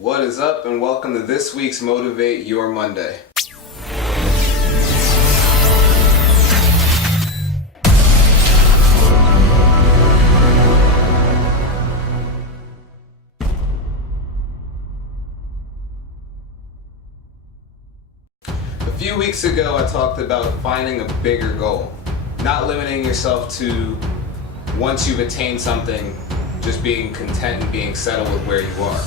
What is up, and welcome to this week's Motivate Your Monday. A few weeks ago I talked about finding a bigger goal, not limiting yourself to once you've attained something, just being content and being settled with where you are.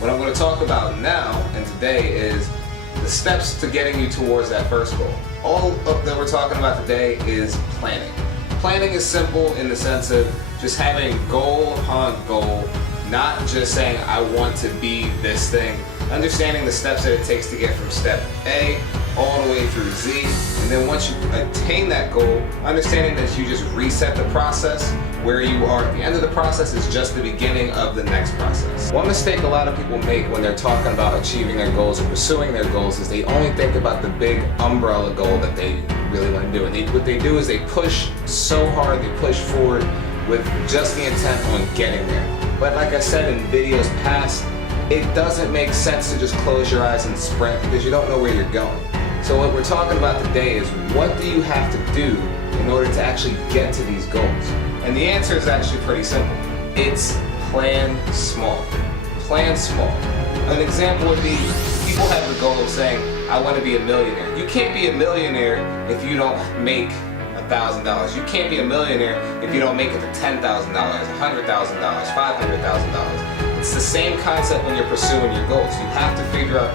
What I'm going to talk about now and today is the steps to getting you towards that first goal. All that we're talking about today is planning. Planning is simple in the sense of just having goal upon goal, not just saying I want to be this thing. Understanding the steps that it takes to get from step A all the way through Z, and then once you attain that goal, understanding that you just reset the process. Where you are at the end of the process is just the beginning of the next process. One mistake a lot of people make when they're talking about achieving their goals or pursuing their goals is they only think about the big umbrella goal that they really want to do. And what they do is they push so hard, they push forward with just the intent on getting there. But like I said in videos past, it doesn't make sense to just close your eyes and sprint because you don't know where you're going. So what we're talking about today is what do you have to do in order to actually get to these goals? And the answer is actually pretty simple. It's plan small. Plan small. An example would be people have the goal of saying, I want to be a millionaire. You can't be a millionaire if you don't make $1,000. You can't be a millionaire if you don't make it to $10,000, $100,000, $500,000. It's the same concept when you're pursuing your goals. You have to figure out,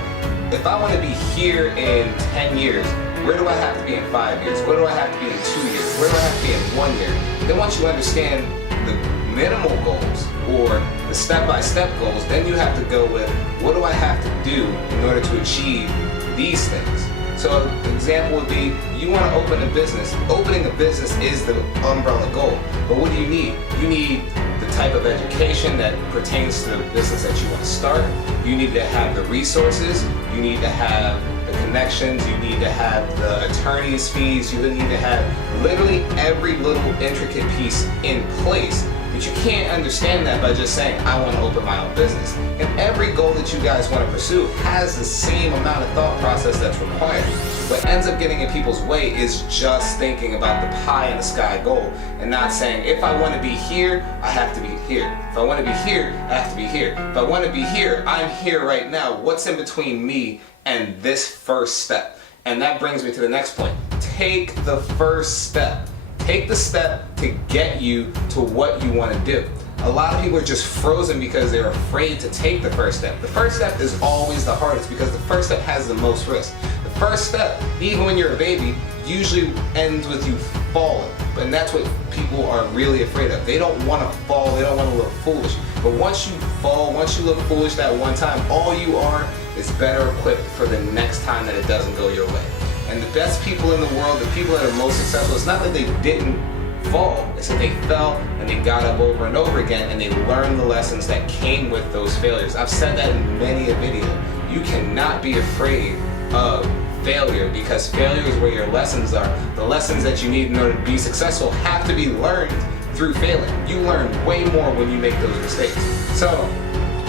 if I want to be here in 10 years, where do I have to be in 5 years? Where do I have to be in 2 years? Where do I have to be in 1 year? Then once you understand the minimal goals or the step-by-step goals, then you have to go with what do I have to do in order to achieve these things? So an example would be you want to open a business. Opening a business is the umbrella goal. But what do you need? You need the type of education that pertains to the business that you want to start. You need to have the resources. You need to have the connections. You need to have the attorney's fees. You need to have literally every little intricate piece in place. But you can't understand that by just saying, I want to open my own business. And every goal that you guys want to pursue has the same amount of thought process that's required. What ends up getting in people's way is just thinking about the pie in the sky goal and not saying, if I want to be here, I have to be here. If I want to be here, I have to be here. If I want to be here, I'm here right now. What's in between me and this first step? And that brings me to the next point. Take the first step. Take the step to get you to what you want to do. A lot of people are just frozen because they're afraid to take the first step. The first step is always the hardest because the first step has the most risk. The first step, even when you're a baby, usually ends with you falling. And that's what people are really afraid of. They don't want to fall, they don't want to look foolish. But once you fall, once you look foolish that one time, all you are is better equipped for the next time that it doesn't go your way. And the best people in the world, the people that are most successful, it's not that they didn't fall, it's that they fell and they got up over and over again and they learned the lessons that came with those failures. I've said that in many a video. You cannot be afraid of failure because failure is where your lessons are. The lessons that you need in order to be successful have to be learned through failing. You learn way more when you make those mistakes. So,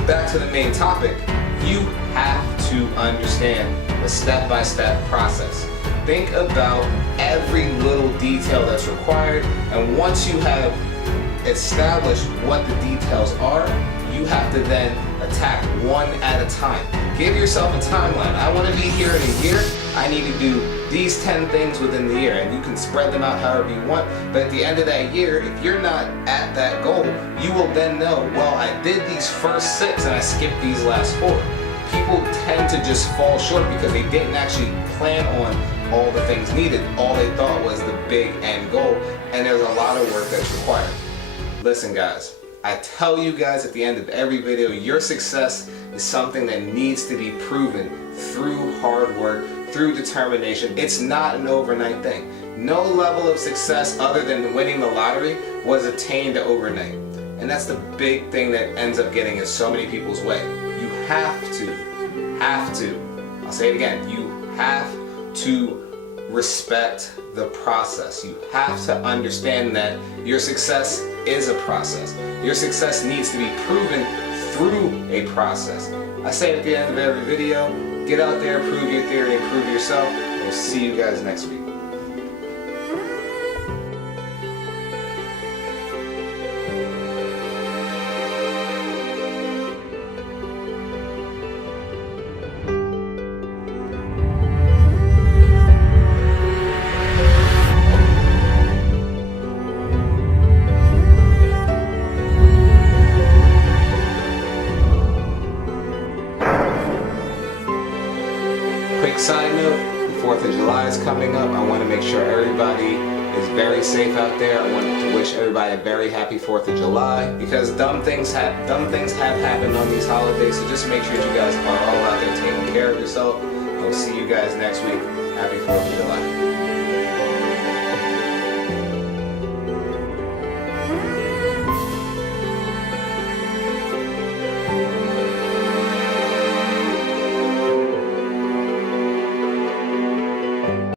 back to the main topic, you have to understand the step-by-step process. Think about every little detail that's required, and once you have established what the details are, you have to then attack one at a time. Give yourself a timeline. I want to be here in a year. I need to do these 10 things within the year, and you can spread them out however you want. But at the end of that year, if you're not at that goal, you will then know, well, I did these first 6 and I skipped these last 4. People tend to just fall short because they didn't actually plan on all the things needed. All they thought was the big end goal, and there's a lot of work that's required. Listen guys, I tell you guys at the end of every video, your success is something that needs to be proven through hard work, through determination. It's not an overnight thing. No level of success other than winning the lottery was attained overnight. And that's the big thing that ends up getting in so many people's way. You have to, I'll say it again, you have to respect the process. You have to understand that your success is a process. Your success needs to be proven through a process. I say it at the end of every video, get out there, prove your theory, and prove yourself, and we'll see you guys next week. Quick side note, the 4th of July is coming up. I want to make sure everybody is very safe out there. I want to wish everybody a very happy 4th of July, because dumb things have happened on these holidays, so just make sure you guys are all out there taking care of yourself. We'll see you guys next week. Happy 4th of July.